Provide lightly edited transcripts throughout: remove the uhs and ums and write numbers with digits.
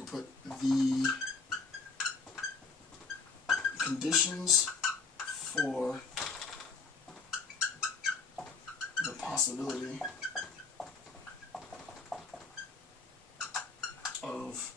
we put the conditions for the possibility of,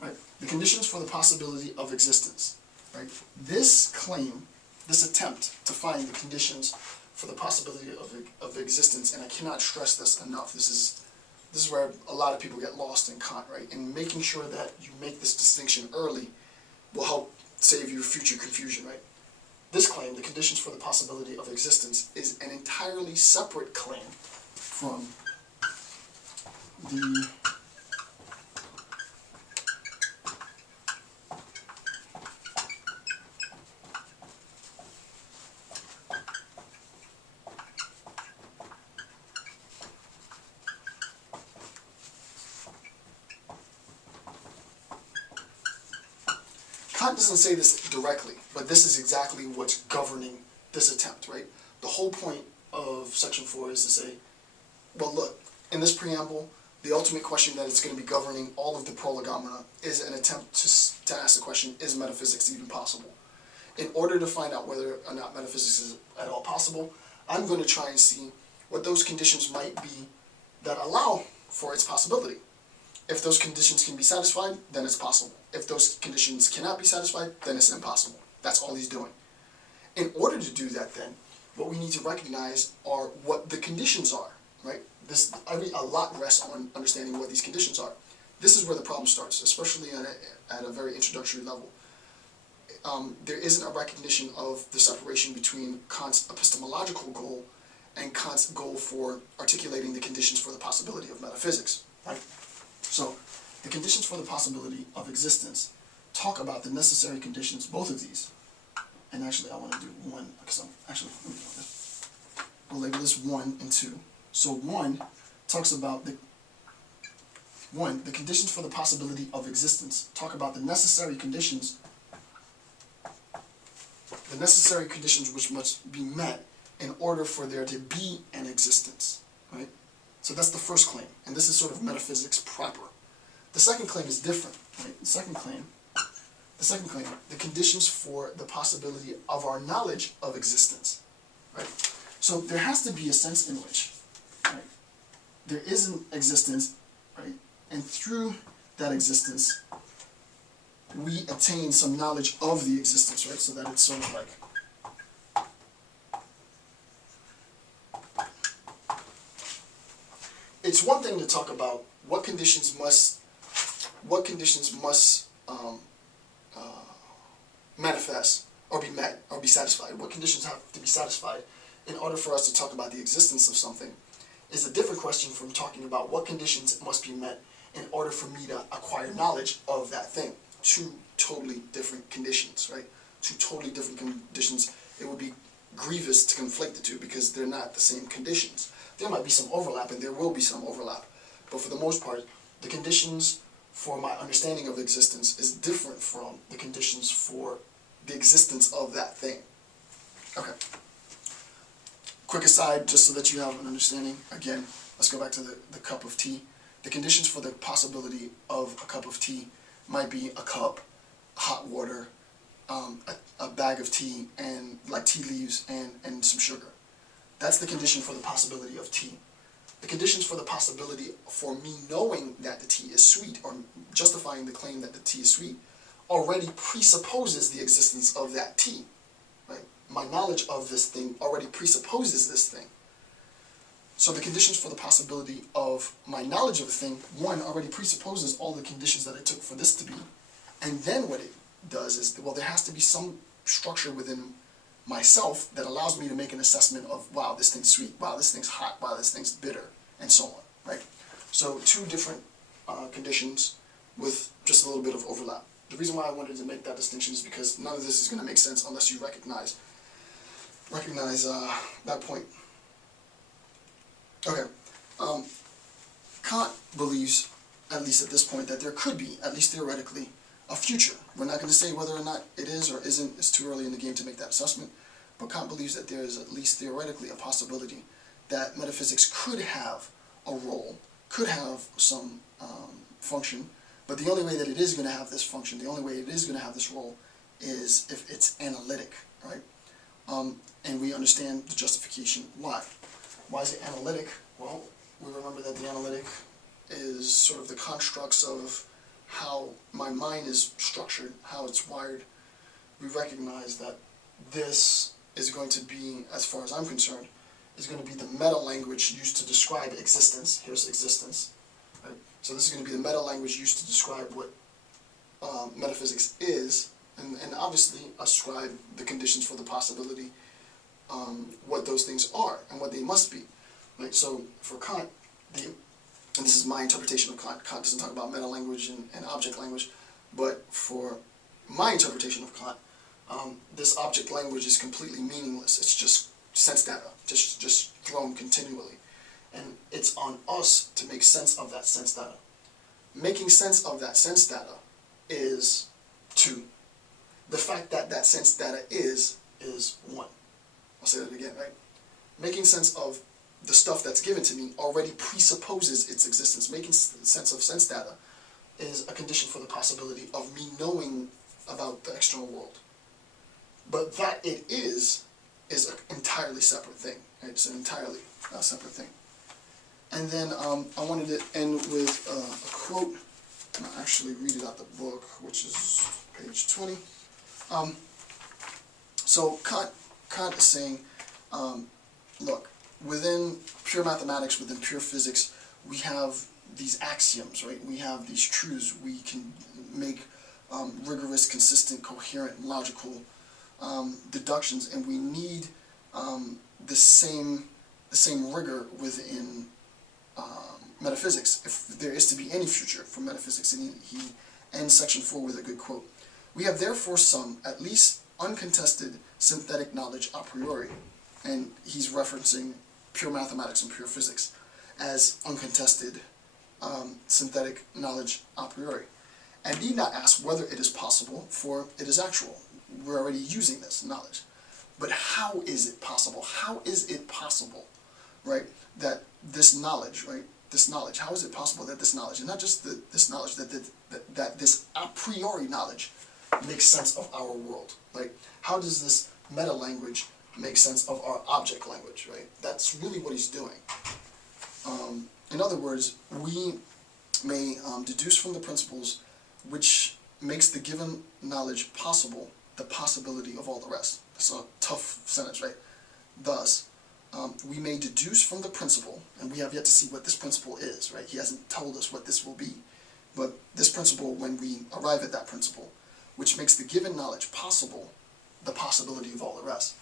right, the conditions for the possibility of existence, right? This claim, this attempt to find the conditions for the possibility of existence, and I cannot stress this enough, this is where a lot of people get lost in Kant, right? And making sure that you make this distinction early will help save you future confusion, right? This claim, the conditions for the possibility of existence, is an entirely separate claim from the Kant doesn't say this directly, but this is exactly what's governing this attempt, right? The whole point of section 4 is to say, well, look, in this preamble, the ultimate question that it's going to be governing all of the Prolegomena is an attempt to ask the question, is metaphysics even possible? In order to find out whether or not metaphysics is at all possible, I'm going to try and see what those conditions might be that allow for its possibility. If those conditions can be satisfied, then it's possible. If those conditions cannot be satisfied, then it's impossible. That's all he's doing. In order to do that, then, what we need to recognize are what the conditions are, right? A lot rests on understanding what these conditions are. This is where the problem starts, especially at a very introductory level. There isn't a recognition of the separation between Kant's epistemological goal and Kant's goal for articulating the conditions for the possibility of metaphysics, right? So, the conditions for the possibility of existence talk about the necessary conditions, both of these. And actually, I want to do one, because we'll label this 1 and 2. So 1 talks about the conditions for the possibility of existence talk about the necessary conditions which must be met in order for there to be an existence, right? So that's the first claim, and this is sort of metaphysics proper. The second claim is different, right? The second claim, the conditions for the possibility of our knowledge of existence, right? So there has to be a sense in which, right, there is an existence, right, and through that existence, we attain some knowledge of the existence, right, so that it's sort of like, it's one thing to talk about what conditions must manifest or be met or be satisfied. What conditions have to be satisfied in order for us to talk about the existence of something is a different question from talking about what conditions must be met in order for me to acquire knowledge of that thing. Two totally different conditions, right? Two totally different conditions. It would be grievous to conflate the two because they're not the same conditions. There might be some overlap, and there will be some overlap. But for the most part, the conditions for my understanding of existence is different from the conditions for the existence of that thing. Okay. Quick aside, just so that you have an understanding. Again, let's go back to the cup of tea. The conditions for the possibility of a cup of tea might be a cup, hot water, a bag of tea, and like tea leaves and some sugar. That's the condition for the possibility of tea. The conditions for the possibility for me knowing that the tea is sweet, or justifying the claim that the tea is sweet, already presupposes the existence of that tea. Right? My knowledge of this thing already presupposes this thing. So the conditions for the possibility of my knowledge of a thing, one, already presupposes all the conditions that it took for this to be. And then what it does is, well, there has to be some structure within myself that allows me to make an assessment of, wow, this thing's sweet, wow, this thing's hot, wow, this thing's bitter, and so on, right? So two different conditions with just a little bit of overlap. The reason why I wanted to make that distinction is because none of this is going to make sense unless you recognize that point. Okay, Kant believes, at least at this point, that there could be, at least theoretically, a future. We're not going to say whether or not it is or isn't. It's too early in the game to make that assessment. But Kant believes that there is at least theoretically a possibility that metaphysics could have a role, could have some function, but the only way that it is going to have this function, the only way it is going to have this role, is if it's analytic, right? And we understand the justification why. Why is it analytic? Well, we remember that the analytic is sort of the constructs of how my mind is structured, how it's wired. We recognize that this is going to be, as far as I'm concerned, is going to be the meta-language used to describe existence. Here's existence. Right? So this is going to be the meta-language used to describe what metaphysics is, and obviously ascribe the conditions for the possibility, what those things are, and what they must be. Right? So for Kant, and this is my interpretation of Kant, Kant doesn't talk about meta-language and object language, but for my interpretation of Kant, this object language is completely meaningless. It's just sense data, just thrown continually. And it's on us to make sense of that sense data. Making sense of that sense data is 2. The fact that that sense data is 1. I'll say that again, right? Making sense of the stuff that's given to me already presupposes its existence. Making sense of sense data is a condition for the possibility of me knowing about the external world. But that it is an entirely separate thing. Right? It's an entirely separate thing. And then I wanted to end with a quote, and I'll actually read it out the book, which is page 20. So Kant is saying, look, within pure mathematics, within pure physics, we have these axioms, right? We have these truths. We can make rigorous, consistent, coherent, logical deductions, and we need the same rigor within metaphysics if there is to be any future for metaphysics. And he ends section 4 with a good quote. We have therefore some, at least uncontested, synthetic knowledge a priori. And he's referencing pure mathematics and pure physics as uncontested synthetic knowledge a priori. And need not ask whether it is possible, for it is actual. We're already using this knowledge. But how is it possible? How is it possible, right, that this knowledge, right, this knowledge, how is it possible that this knowledge, and not just this knowledge, that this a priori knowledge makes sense of our world? Like, how does this meta-language make sense of our object language, right? That's really what he's doing. In other words, we may deduce from the principles which makes the given knowledge possible the possibility of all the rest. That's a tough sentence, right? Thus, we may deduce from the principle, and we have yet to see what this principle is, right? He hasn't told us what this will be. But this principle, when we arrive at that principle, which makes the given knowledge possible, the possibility of all the rest.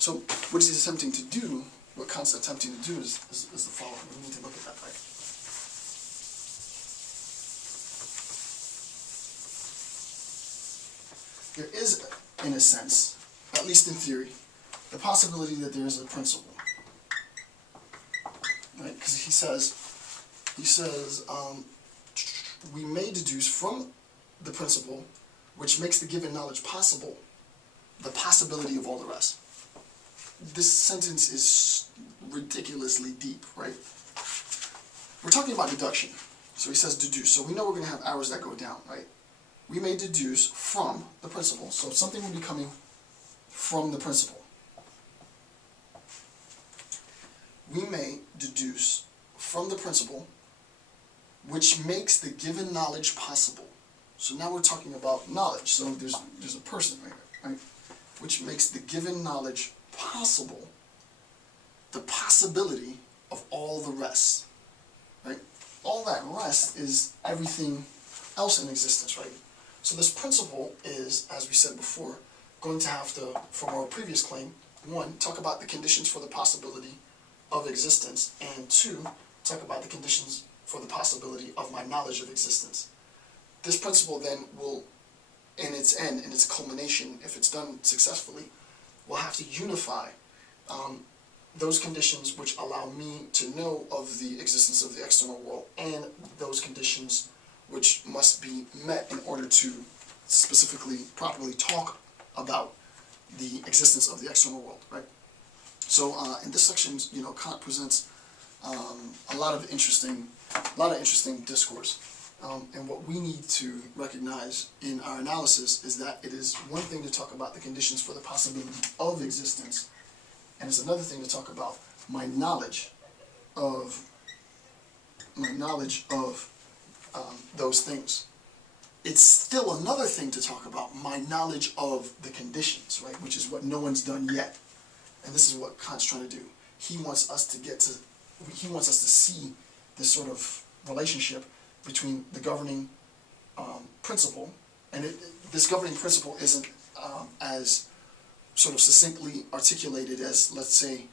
So what he's attempting to do, what Kant's attempting to do is the following. We need to look at that, right? There is, in a sense, at least in theory, the possibility that there is a principle. Right? Because he says, we may deduce from the principle which makes the given knowledge possible the possibility of all the rest. This sentence is ridiculously deep, right? We're talking about deduction. So he says deduce. So we know we're going to have arrows that go down, right? We may deduce from the principle. So something will be coming from the principle. We may deduce from the principle which makes the given knowledge possible. So now we're talking about knowledge. So there's a person right? Which makes the given knowledge possible, the possibility of all the rest, right? All that rest is everything else in existence, right? So this principle is, as we said before, going to have to, from our previous claim, 1, talk about the conditions for the possibility of existence, and 2, talk about the conditions for the possibility of my knowledge of existence. This principle then will, in its end, in its culmination, if it's done successfully, will have to unify those conditions which allow me to know of the existence of the external world, and those conditions which must be met in order to specifically, properly talk about the existence of the external world, right? So in this section, Kant presents a lot of interesting A lot of interesting discourse. And what we need to recognize in our analysis is that it is one thing to talk about the conditions for the possibility of existence, and it's another thing to talk about my knowledge of those things. It's still another thing to talk about my knowledge of the conditions, right? Which is what no one's done yet. And this is what Kant's trying to do. He wants us to see this sort of relationship between the governing principle, and this governing principle isn't as sort of succinctly articulated as, let's say,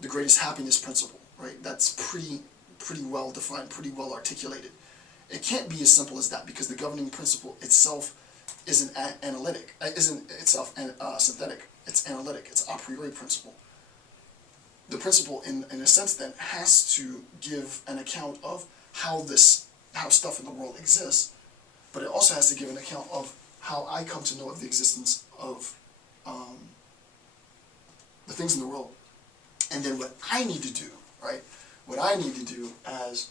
the greatest happiness principle, right? That's pretty well defined, pretty well articulated. It can't be as simple as that, because the governing principle itself isn't analytic, isn't itself synthetic. It's analytic. It's a priori principle. The principle, in a sense, then, has to give an account of how stuff in the world exists, but it also has to give an account of how I come to know of the existence of the things in the world. And then what I need to do, right? What I need to do as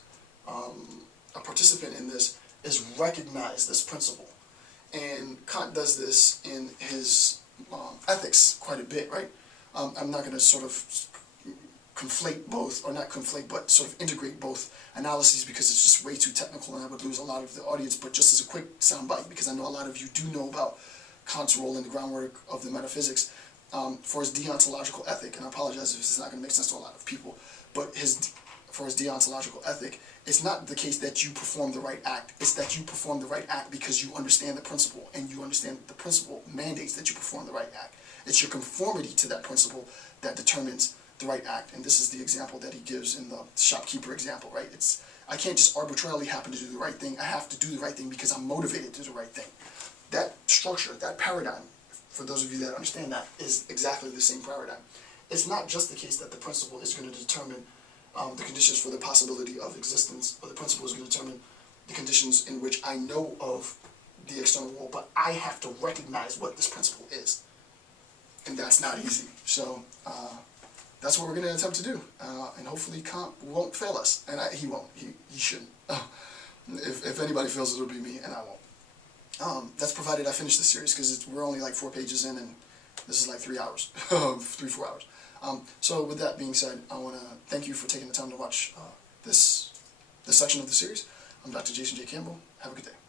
a participant in this is recognize this principle. And Kant does this in his ethics quite a bit, right? I'm not going to sort of conflate both, or not conflate, but sort of integrate both analyses, because it's just way too technical and I would lose a lot of the audience. But just as a quick soundbite, because I know a lot of you do know about Kant's role in the groundwork of the metaphysics, for his deontological ethic, and I apologize if this is not going to make sense to a lot of people, but for his deontological ethic, it's not the case that you perform the right act, it's that you perform the right act because you understand the principle, and you understand that the principle mandates that you perform the right act. It's your conformity to that principle that determines the right act, and this is the example that he gives in the shopkeeper example, right? I can't just arbitrarily happen to do the right thing. I have to do the right thing because I'm motivated to do the right thing. That structure, that paradigm, for those of you that understand that, is exactly the same paradigm. It's not just the case that the principle is going to determine the conditions for the possibility of existence, or the principle is going to determine the conditions in which I know of the external world, but I have to recognize what this principle is. And that's not easy. So that's what we're going to attempt to do. And hopefully Kant won't fail us. And he won't. He shouldn't. If anybody fails, it'll be me, and I won't. That's provided I finish the series, because we're only like 4 pages in, and this is like 3 hours, 3-4 hours. So with that being said, I want to thank you for taking the time to watch this section of the series. I'm Dr. Jason J. Campbell. Have a good day.